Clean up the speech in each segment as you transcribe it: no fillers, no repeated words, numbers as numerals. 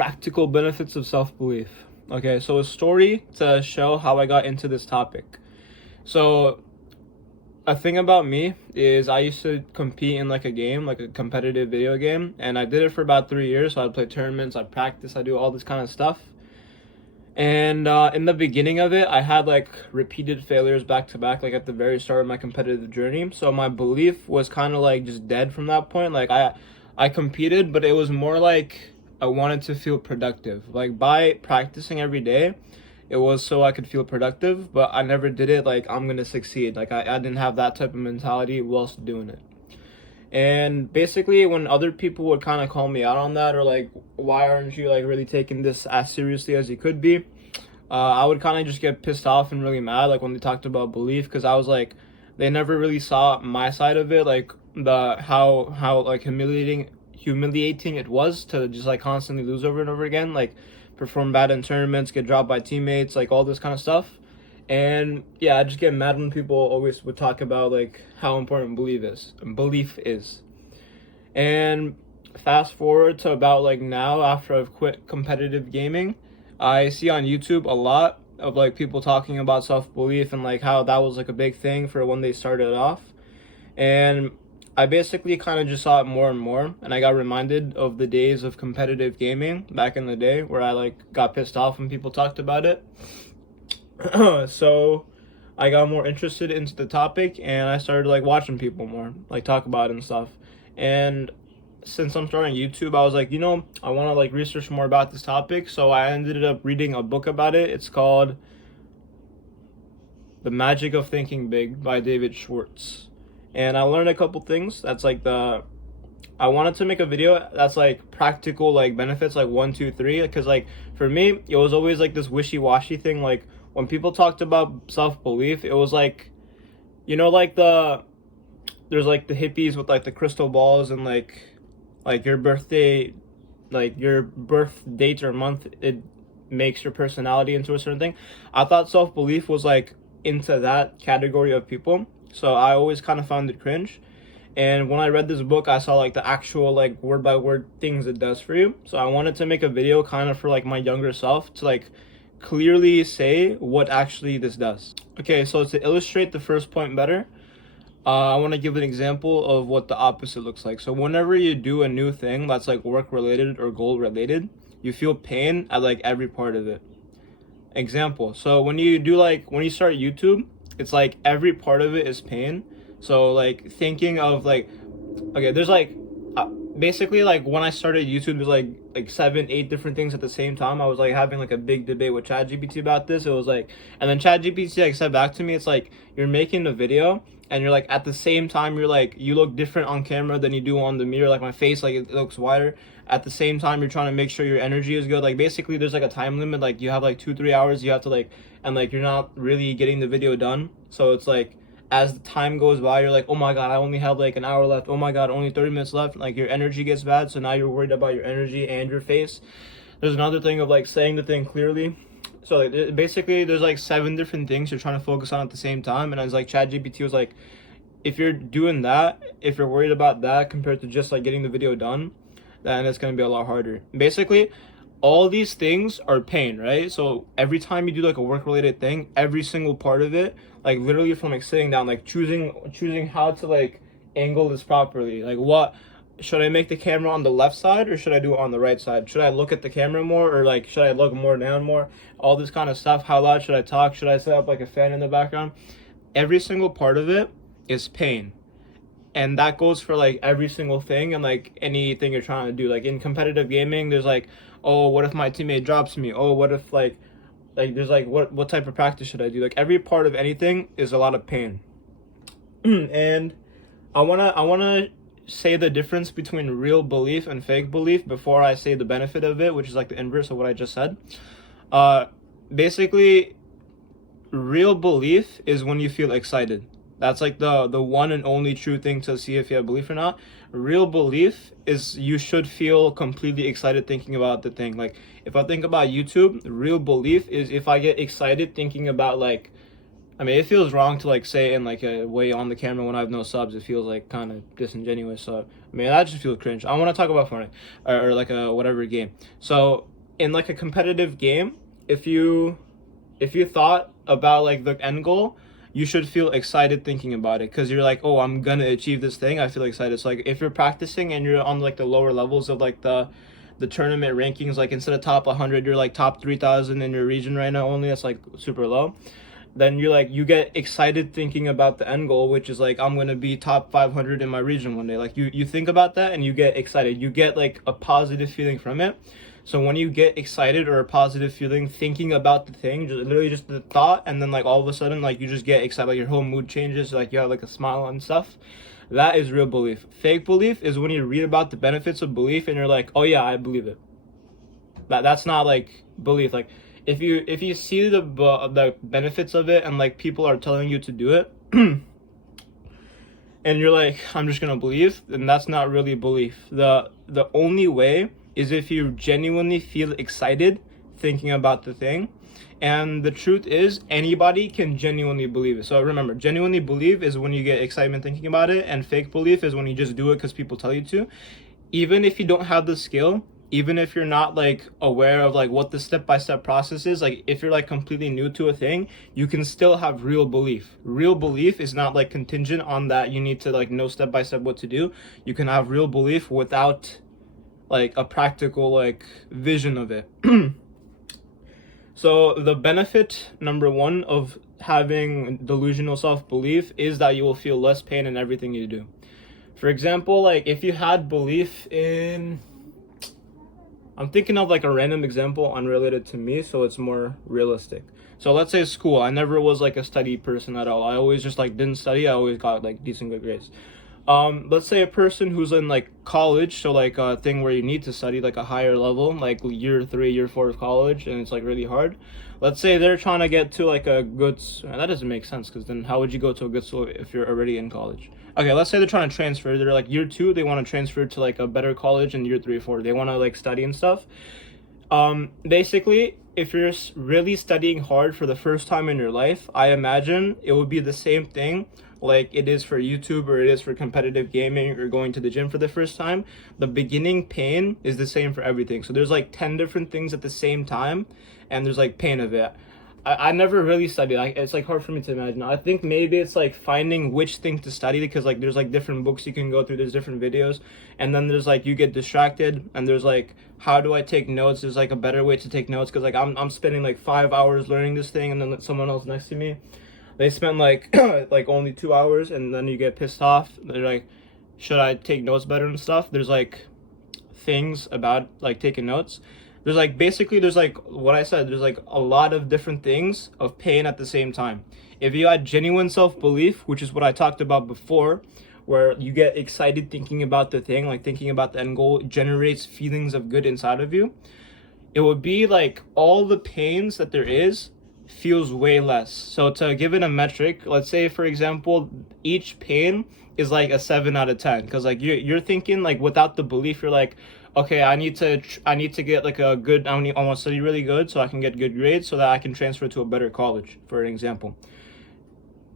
practical benefits of self-belief. Okay, so a story to show how I got into this topic. So a thing about me is I used to compete in like a game, like a competitive video game, and I did it for about 3 years. So I'd play tournaments, I'd practice, I do all this kind of stuff. And in the beginning of it, I had like repeated failures back to back, like at the very start of my competitive journey. So my belief was kind of like just dead from that point. Like I competed, but it was more like I wanted to feel productive. Like by practicing every day, it was so I could feel productive, but I never did it like I'm gonna succeed. Like I didn't have that type of mentality whilst doing it. And basically, when other people would kind of call me out on that, or like, why aren't you like really taking this as seriously as you could be? I would kind of just get pissed off and really mad, like when they talked about belief, because I was like, they never really saw my side of it, like the how like humiliating it was to just like constantly lose over and over again, like perform bad in tournaments, get dropped by teammates, like all this kind of stuff. And yeah, I just get mad when people always would talk about like how important belief is. And fast forward to about like now, after I've quit competitive gaming, I see on YouTube a lot of like people talking about self-belief and like how that was like a big thing for when they started off. And I basically kind of just saw it more and more, and I got reminded of the days of competitive gaming back in the day where I like got pissed off when people talked about it. So I got more interested into the topic, and I started like watching people more like talk about it and stuff. And since I'm starting YouTube, I was like, I want to like research more about this topic. So I ended up reading a book about it. It's called The Magic of Thinking Big by David Schwartz. And I learned a couple things. That's like I wanted to make a video that's like practical, like benefits, like 1, 2, 3. Because like for me, it was always like this wishy-washy thing. Like when people talked about self-belief, it was like, like there's like the hippies with like the crystal balls and like your birthday, like your birth date or month, it makes your personality into a certain thing. I thought self-belief was like into that category of people. So I always kind of found it cringe. And when I read this book, I saw like the actual like word by word things it does for you. So I wanted to make a video kind of for like my younger self to like clearly say what actually this does. Okay, so to illustrate the first point better, I want to give an example of what the opposite looks like. So whenever you do a new thing that's like work related or goal related, you feel pain at like every part of it. Example, so when you start YouTube, it's like every part of it is pain. So like thinking of like, okay, there's like basically like when I started YouTube, there's like 7, 8 different things at the same time. I was like having like a big debate with ChatGPT about this. It was like, and then ChatGPT like said back to me, it's like you're making a video and you're like at the same time you're like you look different on camera than you do on the mirror. Like my face, like it looks wider. At the same time, you're trying to make sure your energy is good. Like basically, there's like a time limit. Like you have like 2, 3 hours. You have to like, and like you're not really getting the video done. So it's like as the time goes by, you're like, oh my god, I only have like an hour left. Oh my god, only 30 minutes left. Like your energy gets bad. So now you're worried about your energy and your face. There's another thing of like saying the thing clearly. So like basically, there's like 7 different things you're trying to focus on at the same time. And it's like ChatGPT was like, if you're doing that, if you're worried about that compared to just like getting the video done, then it's going to be a lot harder. Basically, all these things are pain, right? So every time you do like a work related thing, every single part of it, like literally from like sitting down, like choosing how to like angle this properly. Like what should I make the camera on the left side or should I do it on the right side? Should I look at the camera more or like should I look more down more? All this kind of stuff. How loud should I talk? Should I set up like a fan in the background? Every single part of it is pain. And that goes for like every single thing and like anything you're trying to do. Like in competitive gaming, there's like, oh, what if my teammate drops me? Oh, what if like there's like what type of practice should I do? Like every part of anything is a lot of pain. And I wanna say the difference between real belief and fake belief before I say the benefit of it, which is like the inverse of what I just said. Basically, real belief is when you feel excited. That's like the one and only true thing to see if you have belief or not. Real belief is you should feel completely excited thinking about the thing. Like if I think about YouTube, real belief is if I get excited thinking about like I mean, it feels wrong to like say it in like a way on the camera when I have no subs. It feels like kind of disingenuous. So I mean, that just feels cringe. I want to talk about Fortnite or like a whatever game. So in like a competitive game, if you thought about like the end goal, you should feel excited thinking about it because you're like, oh, I'm gonna achieve this thing. I feel excited. So like if you're practicing and you're on like the lower levels of like the tournament rankings, like instead of top 100, you're like top 3,000 in your region right now only. That's like super low. Then you're like, you get excited thinking about the end goal, which is like, I'm gonna be top 500 in my region one day. Like you think about that and you get excited. You get like a positive feeling from it. So when you get excited or a positive feeling thinking about the thing, just literally just the thought, and then like all of a sudden like you just get excited, like your whole mood changes, like you have like a smile and stuff. That is real belief. Fake belief is when you read about the benefits of belief and you're like, oh yeah, I believe it. That's not like belief. Like if you see the benefits of it and like people are telling you to do it and you're like, I'm just gonna believe, then that's not really belief. The only way is if you genuinely feel excited thinking about the thing. And the truth is, anybody can genuinely believe it. So remember, genuinely believe is when you get excitement thinking about it, and fake belief is when you just do it because people tell you to. Even if you don't have the skill, even if you're not like aware of like what the step-by-step process is, like if you're like completely new to a thing, you can still have real belief. Real belief is not like contingent on that you need to like know step-by-step what to do. You can have real belief without like a practical like vision of it. So the benefit number one of having delusional self-belief is that you will feel less pain in everything you do. For example, like if you had belief in, I'm thinking of like a random example unrelated to me, so it's more realistic. So let's say school. I never was like a study person at all. I always just like didn't study. I always got like decent good grades. Let's say a person who's in like college, so like a thing where you need to study like a higher level, like year 3, year 4 of college, and it's like really hard. Let's say they're trying to get to like a good, that doesn't make sense because then how would you go to a good school if you're already in college? Okay, let's say they're trying to transfer. They're like year 2, they want to transfer to like a better college, and year 3 or 4, they want to like study and stuff. Basically, if you're really studying hard for the first time in your life, I imagine it would be the same thing like it is for YouTube or it is for competitive gaming or going to the gym for the first time. The beginning pain is the same for everything. So there's like 10 different things at the same time and there's like pain of it. I never really studied. Like it's like hard for me to imagine. I think maybe it's like finding which thing to study because like there's like different books you can go through, there's different videos, and then there's like you get distracted and there's like how do I take notes? There's like a better way to take notes because like I'm spending like 5 hours learning this thing and then someone else next to me, they spent like like only 2 hours, and then you get pissed off. They're like, should I take notes better and stuff? There's like things about like taking notes. There's like basically there's like what I said, there's like a lot of different things of pain at the same time. If you had genuine self-belief, which is what I talked about before, where you get excited thinking about the thing, like thinking about the end goal, it generates feelings of good inside of you. It would be like all the pains that there is feels way less. So to give it a metric, let's say for example, each pain is like a 7 out of 10 because like you're thinking like without the belief, you're like, okay, I need to get like a good, I want to study really good so I can get good grades so that I can transfer to a better college, for an example.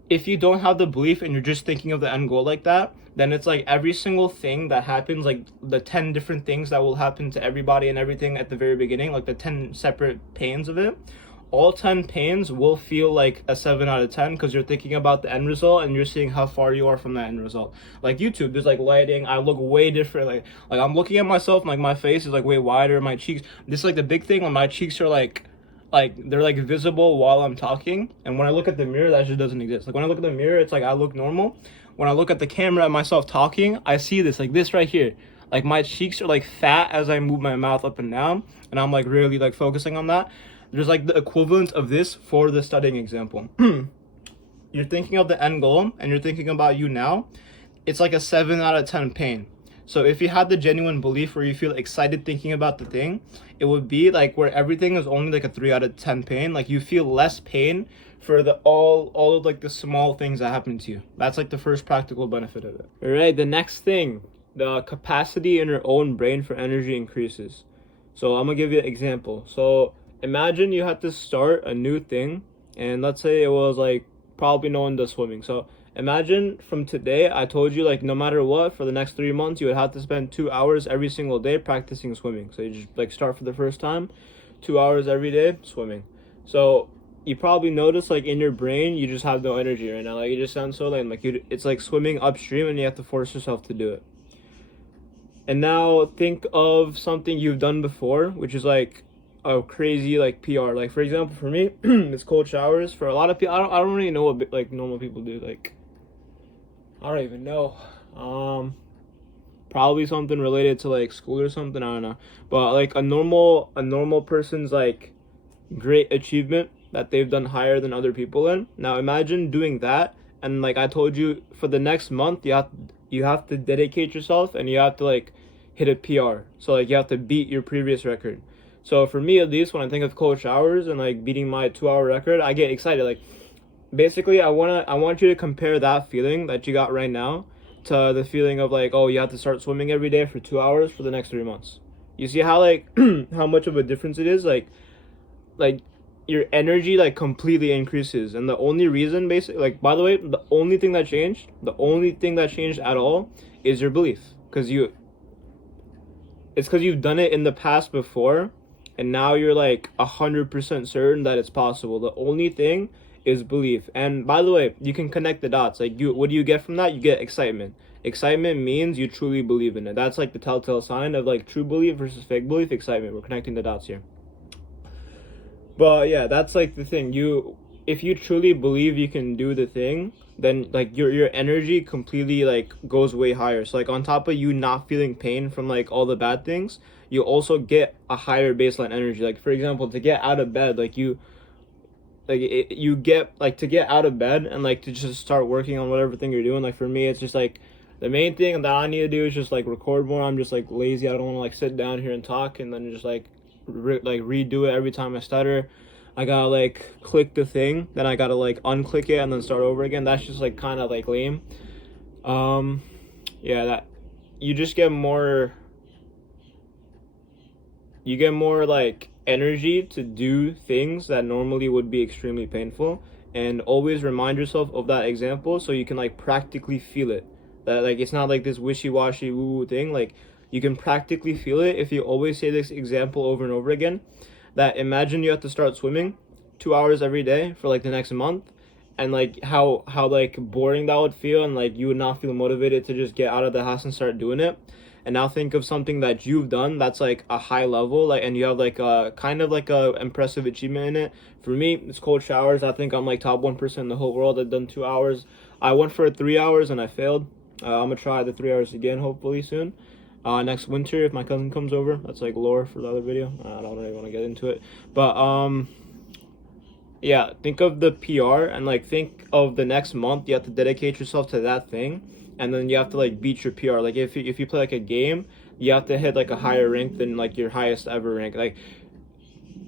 If you don't have the belief and you're just thinking of the end goal like that, then it's like every single thing that happens, like the 10 different things that will happen to everybody and everything at the very beginning, like the 10 separate pains of it, all 10 pains will feel like a 7 out of 10 because you're thinking about the end result and you're seeing how far you are from that end result. Like YouTube, there's like lighting, I look way different. Like I'm looking at myself and like my face is like way wider, my cheeks. This is like the big thing when my cheeks are like they're like visible while I'm talking. And when I look at the mirror, that just doesn't exist. Like when I look at the mirror, it's like I look normal. When I look at the camera at myself talking, I see this, like this right here. Like my cheeks are like fat as I move my mouth up and down, and I'm like really like focusing on that. There's like the equivalent of this for the studying example. You're thinking of the end goal and you're thinking about you now. It's like a 7 out of 10 pain. So if you had the genuine belief where you feel excited thinking about the thing, it would be like where everything is only like a 3 out of 10 pain. Like you feel less pain for the all of like the small things that happen to you. That's like the first practical benefit of it. All right, the next thing, the capacity in your own brain for energy increases. So I'm gonna give you an example. So imagine you had to start a new thing, and let's say it was like probably no one does swimming. So imagine from today, I told you like no matter what, for the next 3 months, you would have to spend 2 hours every single day practicing swimming. So you just like start for the first time, 2 hours every day swimming. So you probably notice like in your brain, you just have no energy right now. Like you just sound so lame. Like it's like swimming upstream, and you have to force yourself to do it. And now think of something you've done before, which is like a crazy like PR. Like for example, for me, it's cold showers. For a lot of people, I don't really know what like normal people do. Like I don't even know. Probably something related to like school or something. I don't know. But like a normal person's like great achievement that they've done higher than other people in. Now imagine doing that, and like I told you, for the next month you have to dedicate yourself, and you have to like hit a PR. So like you have to beat your previous record. So for me at least, when I think of cold showers and like beating my 2 hour record, I get excited. Like basically I want you to compare that feeling that you got right now to the feeling of like, oh, you have to start swimming every day for 2 hours for the next 3 months. You see how like how much of a difference it is? Like your energy like completely increases, and the only reason, basically, like by the way, the only thing that changed at all is your belief, because because you've done it in the past before, and now you're like 100% certain that it's possible. The only thing is belief. And by the way, you can connect the dots. Like what do you get from that? You get excitement. Excitement means you truly believe in it. That's like the telltale sign of like true belief versus fake belief. Excitement. We're connecting the dots here. But yeah, that's like the thing. If you truly believe you can do the thing, then like your energy completely like goes way higher. So like on top of you not feeling pain from like all the bad things, you also get a higher baseline energy. Like for example, to get out of bed, like you get like to get out of bed and like to just start working on whatever thing you're doing. Like for me, it's just like the main thing that I need to do is just like record more. I'm just like lazy. I don't want to like sit down here and talk and then just like redo it every time I stutter. I gotta like click the thing, then I gotta like unclick it and then start over again. That's just like kind of like lame. Yeah, that you just get more. You get more like energy to do things that normally would be extremely painful, and always remind yourself of that example so you can like practically feel it. That like it's not like this wishy-washy woo-woo thing. Like you can practically feel it if you always say this example over and over again. That imagine you have to start swimming 2 hours every day for like the next month, and like how like boring that would feel, and like you would not feel motivated to just get out of the house and start doing it. And now think of something that you've done that's like a high level, like, and you have like a kind of like a impressive achievement in it. For me, it's cold showers. I think I'm like top 1% in the whole world. I've done 2 hours. I went for 3 hours and I failed. I'm gonna try the 3 hours again hopefully soon. Next winter if my cousin comes over. That's like lore for the other video. I don't really want to get into it, but yeah, think of the PR, and like think of the next month you have to dedicate yourself to that thing, and then you have to like beat your PR. Like if you play like a game, you have to hit like a higher rank than like your highest ever rank. Like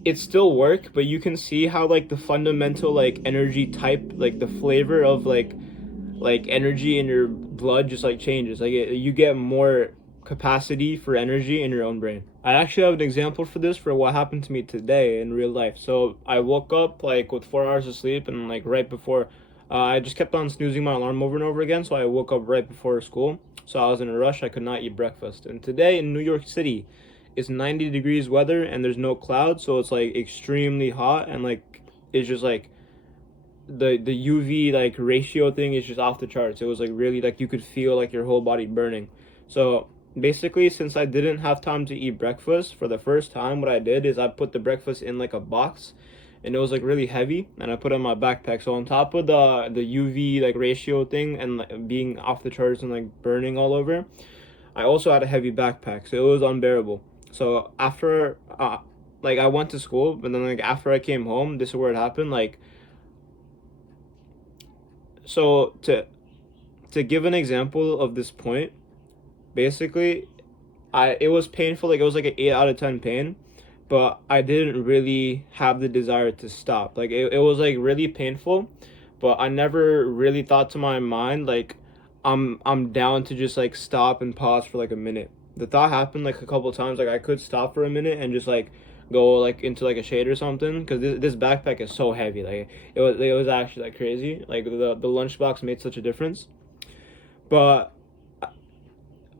it's still work, but you can see how like the fundamental like energy type, like the flavor of like energy in your blood just like changes. Like you get more capacity for energy in your own brain. I actually have an example for this for what happened to me today in real life. So I woke up like with 4 hours of sleep, and like right before, I just kept on snoozing my alarm over and over again. So I woke up right before school. So I was in a rush. I could not eat breakfast. And today in New York City, it's 90 degrees weather and there's no clouds. So it's like extremely hot, and like it's just like the UV like ratio thing is just off the charts. It was like really like you could feel like your whole body burning. So basically, since I didn't have time to eat breakfast for the first time, what I did is I put the breakfast in like a box, and it was like really heavy, and I put it in my backpack. So on top of the UV like ratio thing and like, being off the charts and like burning all over, I also had a heavy backpack, so it was unbearable. So after like I went to school, but then like after I came home, this is where it happened. Like so to give an example of this point, basically it was painful. Like it was like an 8 out of 10 pain, but I didn't really have the desire to stop. Like it was like really painful, but I never really thought to my mind like I'm down to just like stop and pause for like a minute. The thought happened like a couple times, like I could stop for a minute and just like go like into like a shade or something, because this backpack is so heavy. Like it was actually like crazy. Like the lunchbox made such a difference. But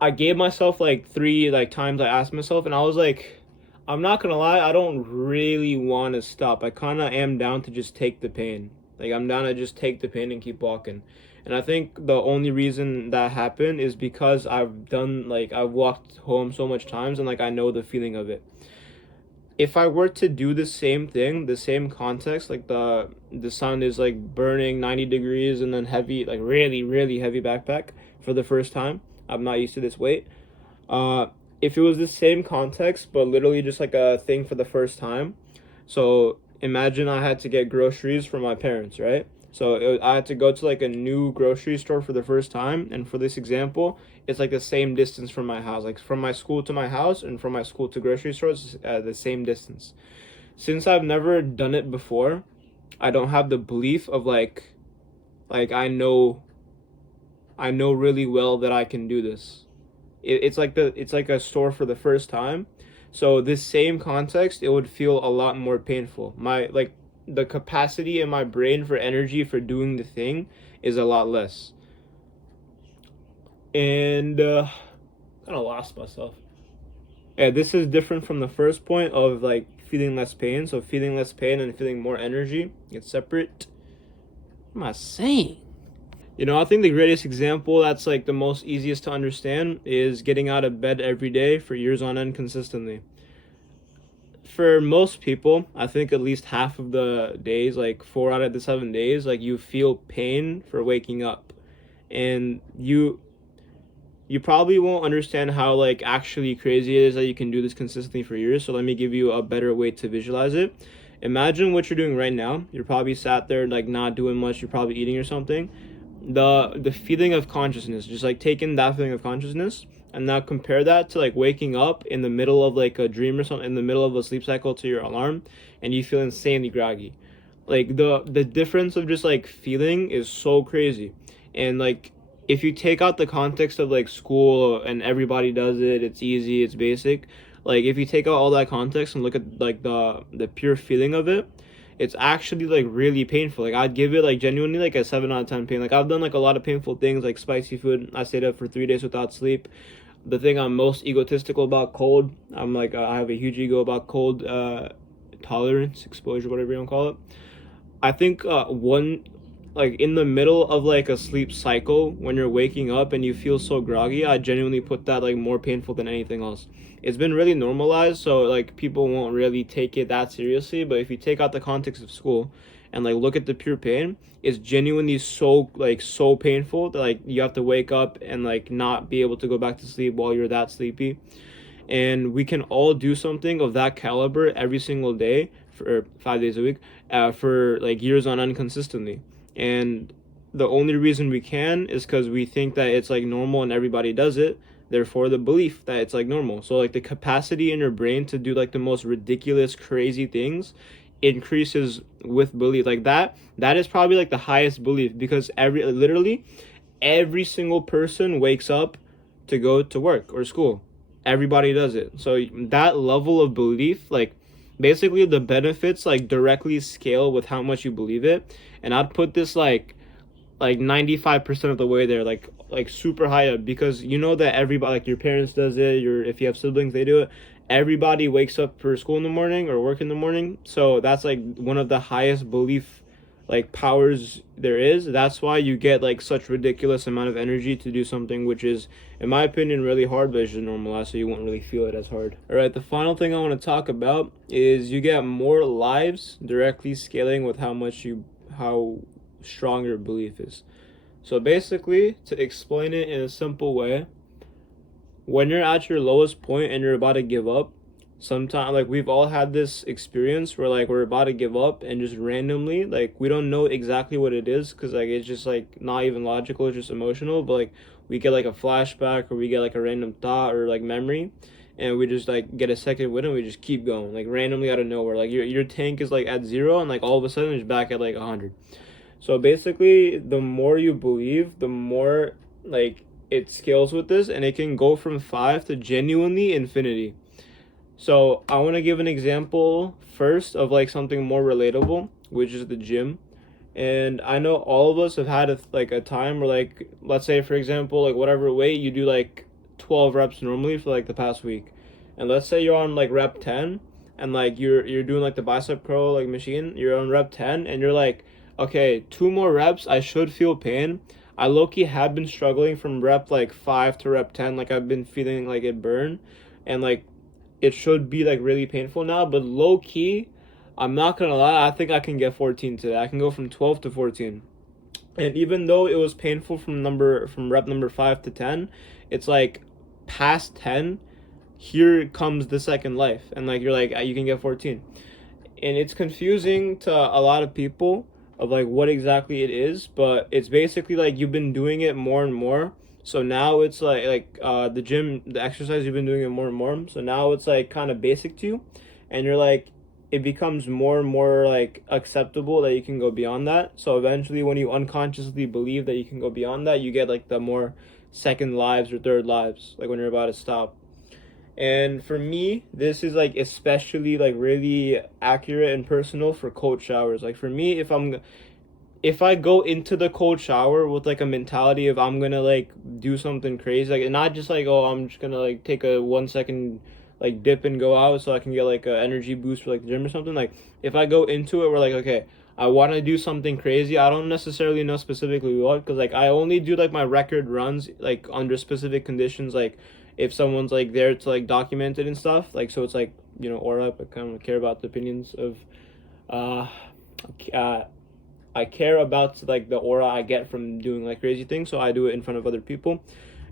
I gave myself like three like times I asked myself, and I was like, I'm not gonna lie, I don't really want to stop. I kind of am down to just take the pain. Like I'm down to just take the pain and keep walking. And I think the only reason that happened is because I've walked home so much times, and like I know the feeling of it. If I were to do the same thing, the same context, like the sun is like burning 90 degrees and then heavy, like really, really heavy backpack for the first time. I'm not used to this weight. Uh, if it was the same context, but literally just like a thing for the first time. So imagine I had to get groceries from my parents, right? So I had to go to like a new grocery store for the first time. And for this example, it's like the same distance from my house, like from my school to my house and from my school to grocery stores, the same distance. Since I've never done it before, I don't have the belief of like I know really well that I can do this. It's like a store for the first time. So this same context, it would feel a lot more painful. My like the capacity in my brain for energy for doing the thing is a lot less. And kind of lost myself. Yeah, this is different from the first point of like feeling less pain. So feeling less pain and feeling more energy, it's separate. What am I saying? I think the greatest example that's like the most easiest to understand is getting out of bed every day for years on end consistently. For most people, I think at least half of the days, like 4 out of the 7 days, like you feel pain for waking up. And you probably won't understand how like actually crazy it is that you can do this consistently for years. So let me give you a better way to visualize it. Imagine what you're doing right now. You're probably sat there like not doing much, you're probably eating or something. The feeling of consciousness, just like taking that feeling of consciousness and now compare that to like waking up in the middle of like a dream or something, in the middle of a sleep cycle to your alarm, and you feel insanely groggy. Like the difference of just like feeling is so crazy. And like if you take out the context of like school and everybody does it, it's easy, it's basic. Like if you take out all that context and look at like the pure feeling of it, it's actually like really painful. Like I'd give it like genuinely like a 7 out of 10 pain. Like I've done like a lot of painful things, like spicy food. I stayed up for 3 days without sleep. The thing I'm most egotistical about, cold. I'm like I have a huge ego about cold tolerance, exposure, whatever you want to call it. I think one like in the middle of like a sleep cycle when you're waking up and you feel so groggy, I genuinely put that like more painful than anything else. It's been really normalized, so like people won't really take it that seriously, but if you take out the context of school and like look at the pure pain, it's genuinely so painful that like you have to wake up and like not be able to go back to sleep while you're that sleepy. And we can all do something of that caliber every single day for 5 days a week, for like years on end consistently. And the only reason we can is because we think that it's like normal and everybody does it. Therefore, the belief that it's like normal. So like the capacity in your brain to do like the most ridiculous, crazy things increases with belief. Like that is probably like the highest belief, because literally every single person wakes up to go to work or school. Everybody does it. So that level of belief, like basically the benefits like directly scale with how much you believe it. And I'd put this like 95% of the way there, like super high up, because you know that everybody, like your parents does it, your if you have siblings they do it. Everybody wakes up for school in the morning or work in the morning. So that's like one of the highest belief like powers there is. That's why you get like such ridiculous amount of energy to do something which is, in my opinion, really hard, but it's just normalized, so you won't really feel it as hard. All right, the final thing I want to talk about is you get more lives directly scaling with how strong your belief is. So basically, to explain it in a simple way, when you're at your lowest point and you're about to give up, sometimes like we've all had this experience where like we're about to give up and just randomly, like we don't know exactly what it is, because like it's just like not even logical, it's just emotional, but like we get like a flashback or we get like a random thought or like memory, and we just like get a second win and we just keep going like randomly out of nowhere. Like your tank is like at 0 and like all of a sudden it's back at like 100. So basically, the more you believe, the more like it scales with this, and it can go from 5 to genuinely infinity. So I want to give an example first of like something more relatable, which is the gym. And I know all of us have had a time where, like, let's say for example, like whatever weight you do, like 12 reps normally for like the past week, and let's say you're on like rep 10, and like you're doing like the bicep curl like machine, you're on rep 10, and you're like, okay, two more reps, I should feel pain. I low-key have been struggling from rep like 5 to rep 10, like I've been feeling like it burn, and like it should be like really painful now, but low key, I'm not gonna lie, I think I can get 14 today. I can go from 12 to 14. And even though it was painful from rep number 5 to 10, it's like past 10, here comes the second life, and like you're like you can get 14. And it's confusing to a lot of people of like what exactly it is, but it's basically like you've been doing it more and more. So now it's the gym, the exercise, you've been doing it more and more. So now it's like kind of basic to you, and you're like it becomes more and more like acceptable that you can go beyond that. So eventually when you unconsciously believe that you can go beyond that, you get like the more second lives or third lives, like when you're about to stop. And for me, this is like especially like really accurate and personal for cold showers. Like for me, if I go into the cold shower with like a mentality of I'm gonna like do something crazy, like and not just like, oh, I'm just gonna like take a 1 second like dip and go out so I can get like a energy boost for like the gym or something. Like if I go into it, we're like, okay, I want to do something crazy. I don't necessarily know specifically what, because like I only do like my record runs like under specific conditions, like if someone's like there to like document it and stuff. Like so it's like, aura, I kind of care about the opinions of uh uh I care about like the aura I get from doing like crazy things, so I do it in front of other people.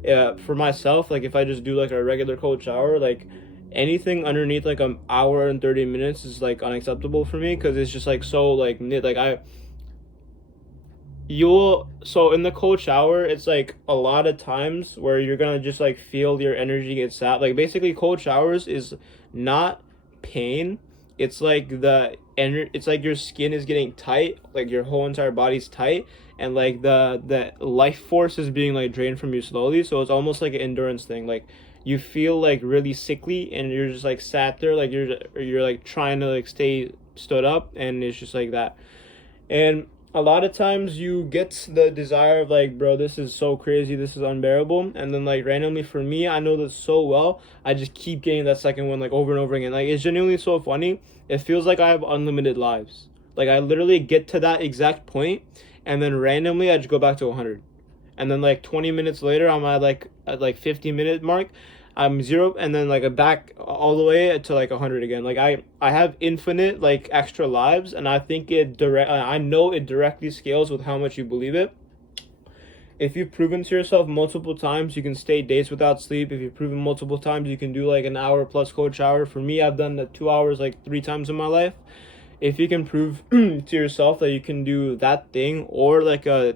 For myself, like if I just do like a regular cold shower, like anything underneath like an hour and 30 minutes is like unacceptable for me, because it's just like so like like you'll so in the cold shower, it's like a lot of times where you're gonna just like feel your energy get sapped. Like basically cold showers is not pain, it's like it's like your skin is getting tight, like your whole entire body's tight, and like the life force is being like drained from you slowly, so it's almost like an endurance thing. Like you feel like really sickly, and you're just like sat there, like you're like trying to like stay stood up, and it's just like that. And a lot of times you get the desire of like, bro, this is so crazy, this is unbearable. And then like randomly for me, I know this so well, I just keep getting that second one like over and over again. Like it's genuinely so funny. It feels like I have unlimited lives. Like I literally get to that exact point, and then randomly I just go back to 100. And then like 20 minutes later, I'm at like 50-minute mark, I'm zero, and then like a back all the way to like 100 again. Like I have infinite like extra lives, and I think I know it directly scales with how much you believe it. If you've proven to yourself multiple times you can stay days without sleep, if you've proven multiple times you can do like an hour plus cold shower. For me, I've done the 2 hours like 3 times in my life. If you can prove to yourself that you can do that thing, or like a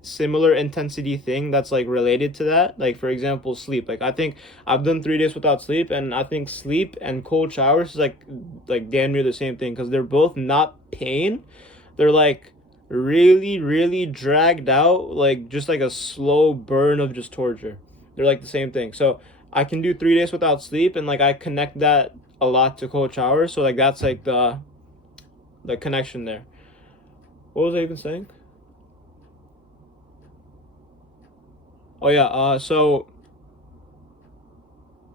similar intensity thing that's like related to that, like for example sleep, like I think I've done 3 days without sleep, and I think sleep and cold showers is like damn near the same thing, because they're both not pain, they're like really really dragged out, like just like a slow burn of just torture. They're like the same thing. So I can do 3 days without sleep, and like I connect that a lot to cold showers, so like that's like the connection there. What was I even saying? Oh yeah, so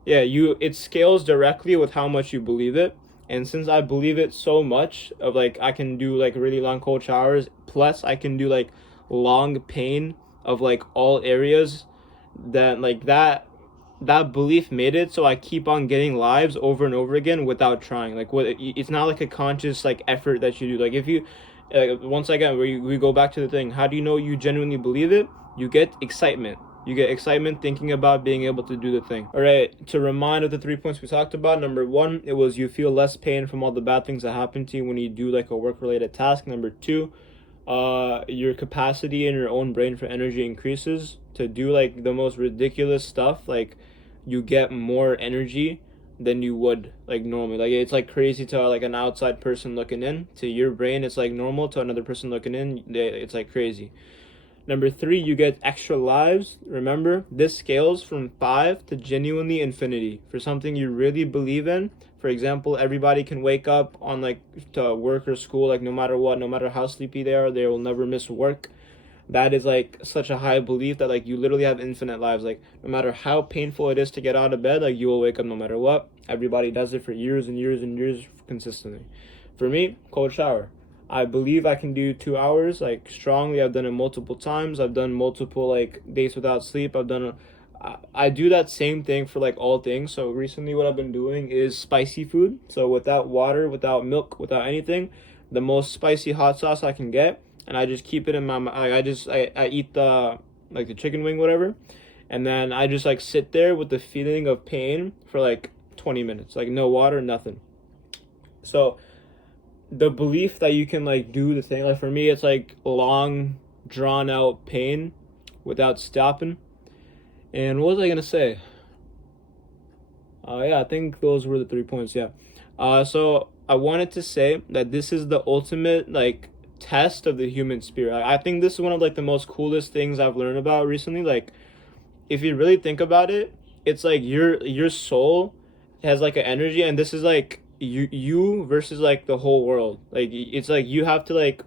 yeah, it scales directly with how much you believe it. And since I believe it so much, of like I can do like really long cold showers, plus I can do like long pain of like all areas, that like that belief made it so I keep on getting lives over and over again without trying. Like it's not like a conscious like effort that you do. Like if you once again we go back to the thing, how do you know you genuinely believe it? You get excitement. You get excitement thinking about being able to do the thing. All right, to remind of the 3 points we talked about, number one, it was you feel less pain from all the bad things that happen to you when you do like a work related task. Number two, your capacity in your own brain for energy increases to do like the most ridiculous stuff. Like you get more energy than you would like normally. Like it's like crazy to like an outside person looking in. To your brain, it's like normal. To another person looking in, it's like crazy. Number 3, you get extra lives. Remember, this scales from 5 to genuinely infinity for something you really believe in. For example, everybody can wake up on like to work or school, like no matter what, no matter how sleepy they are, they will never miss work. That is like such a high belief that like you literally have infinite lives. Like no matter how painful it is to get out of bed, like you will wake up no matter what. Everybody does it for years and years and years consistently. For me, cold shower. I believe I can do 2 hours like strongly. I've done it multiple times. I've done multiple like days without sleep. I do that same thing for like all things. So recently what I've been doing is spicy food. So without water, without milk, without anything, the most spicy hot sauce I can get, and I just keep it in my mouth. I eat the like the chicken wing, whatever, and then I just like sit there with the feeling of pain for like 20 minutes, like no water, nothing. So the belief that you can like do the thing, like for me it's like long drawn out pain without stopping. And what was I gonna say? Yeah, I think those were the 3 points. Yeah. So I wanted to say that this is the ultimate like test of the human spirit. I think this is one of like the most coolest things I've learned about recently. Like, if you really think about it, it's like your soul has like an energy, and this is like you versus like the whole world. Like it's like you have to like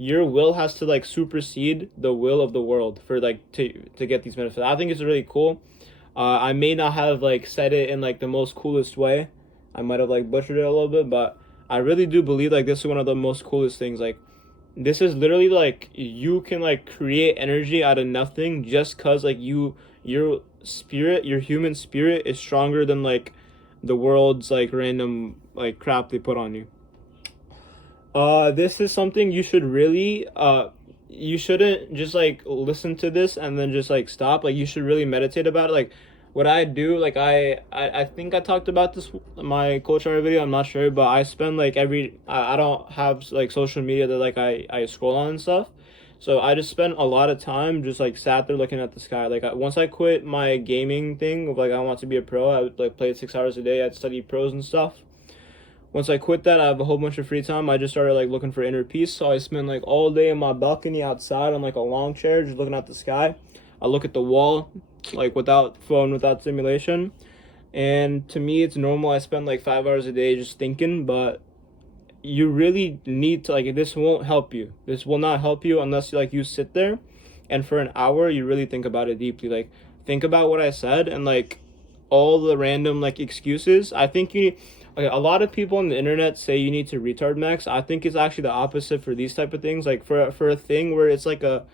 your will has to like supersede the will of the world for like to get these benefits. I think it's really cool. I may not have like said it in like the most coolest way. I might have like butchered it a little bit, but I really do believe like this is one of the most coolest things. Like this is literally like you can like create energy out of nothing just cuz like your spirit, your human spirit is stronger than like the world's like random like crap they put on you. This is something you should really you shouldn't just like listen to this and then just like stop. Like you should really meditate about it. Like what I do, like I think I talked about this in my culture video, I'm not sure, but I spend like I don't have like social media that like I scroll on and stuff. So I just spend a lot of time just like sat there looking at the sky. Like once I quit my gaming thing of like I want to be a pro, I would like play 6 hours a day. I'd study pros and stuff. Once I quit that, I have a whole bunch of free time. I just started like looking for inner peace. So I spend like all day in my balcony outside on like a long chair, just looking at the sky. I look at the wall, like without phone, without simulation. And to me, it's normal. I spend like 5 hours a day just thinking, but you really need to like this won't help you. This will not help you unless you sit there and for an hour you really think about it deeply. Like think about what I said and like all the random like excuses. I think you need like, a lot of people on the internet say you need to retard max. I think it's actually the opposite for these type of things. Like for a thing where it's like a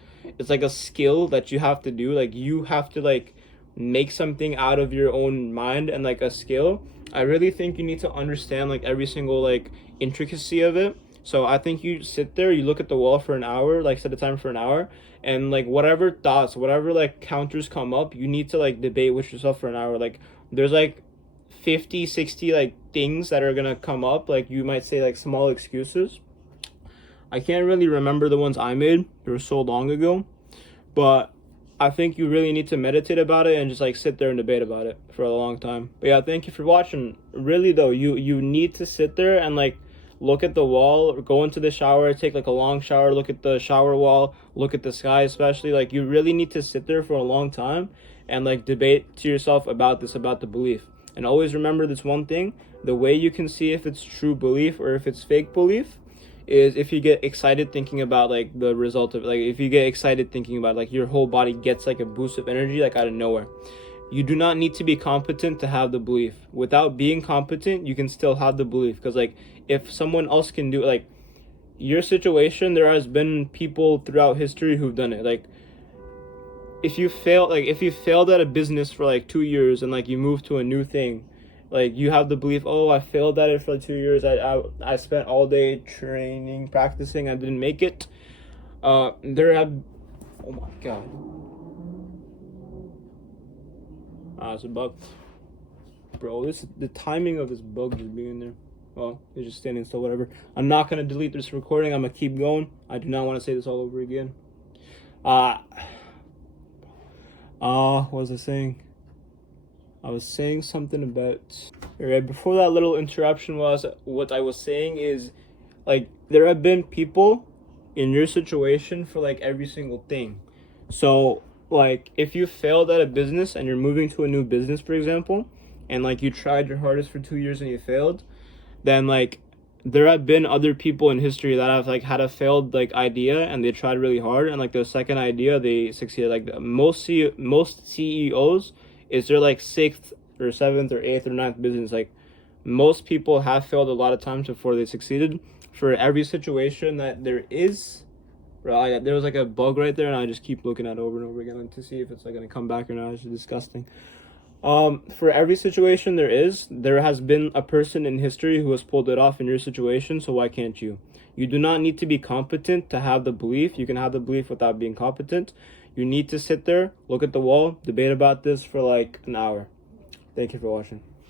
skill that you have to do. Like you have to like make something out of your own mind and like a skill. I really think you need to understand like every single like intricacy of it. So I think you sit there, you look at the wall for an hour, like set a time for an hour, and like whatever thoughts, whatever like counters come up, you need to like debate with yourself for an hour. Like there's like 50, 60 like things that are gonna come up. Like you might say like small excuses. I can't really remember the ones I made. They were so long ago. But I think you really need to meditate about it and just like sit there and debate about it for a long time. But yeah, thank you for watching. Really though, you need to sit there and like look at the wall, or go into the shower, take like a long shower, look at the shower wall, look at the sky especially. Like you really need to sit there for a long time and like debate to yourself about this, about the belief. And always remember this one thing: the way you can see if it's true belief or if it's fake belief is if you get excited thinking about like the result of it. Like if you get excited thinking about like your whole body gets like a boost of energy like out of nowhere. You do not need to be competent to have the belief. Without being competent, you can still have the belief, because like if someone else can do it, like your situation, there has been people throughout history who've done it. Like if you failed at a business for like 2 years and like you move to a new thing, like you have the belief, oh, I failed at it for 2 years. I spent all day training, practicing, I didn't make it. There have, oh my god, it's a bug, bro. The timing of this bug just being there. Well, it's just standing still, whatever. I'm not gonna delete this recording. I'm gonna keep going. I do not want to say this all over again. What was I saying? I was saying something about, right before that little interruption was, what I was saying is, like, there have been people in your situation for like every single thing. So like if you failed at a business and you're moving to a new business, for example, and like you tried your hardest for 2 years and you failed, then like there have been other people in history that have like had a failed like idea and they tried really hard, and like their second idea they succeeded. Like most CEOs is their like sixth or seventh or eighth or ninth business. Like most people have failed a lot of times before they succeeded. For every situation that there is, right, there was like a bug right there, and I just keep looking at it over and over again to see if it's like gonna come back or not. It's just disgusting. For every situation there has been a person in history who has pulled it off in your situation, so why can't you? You do not need to be competent to have the belief. You can have the belief without being competent. You need to sit there, look at the wall, debate about this for like an hour. Thank you for watching.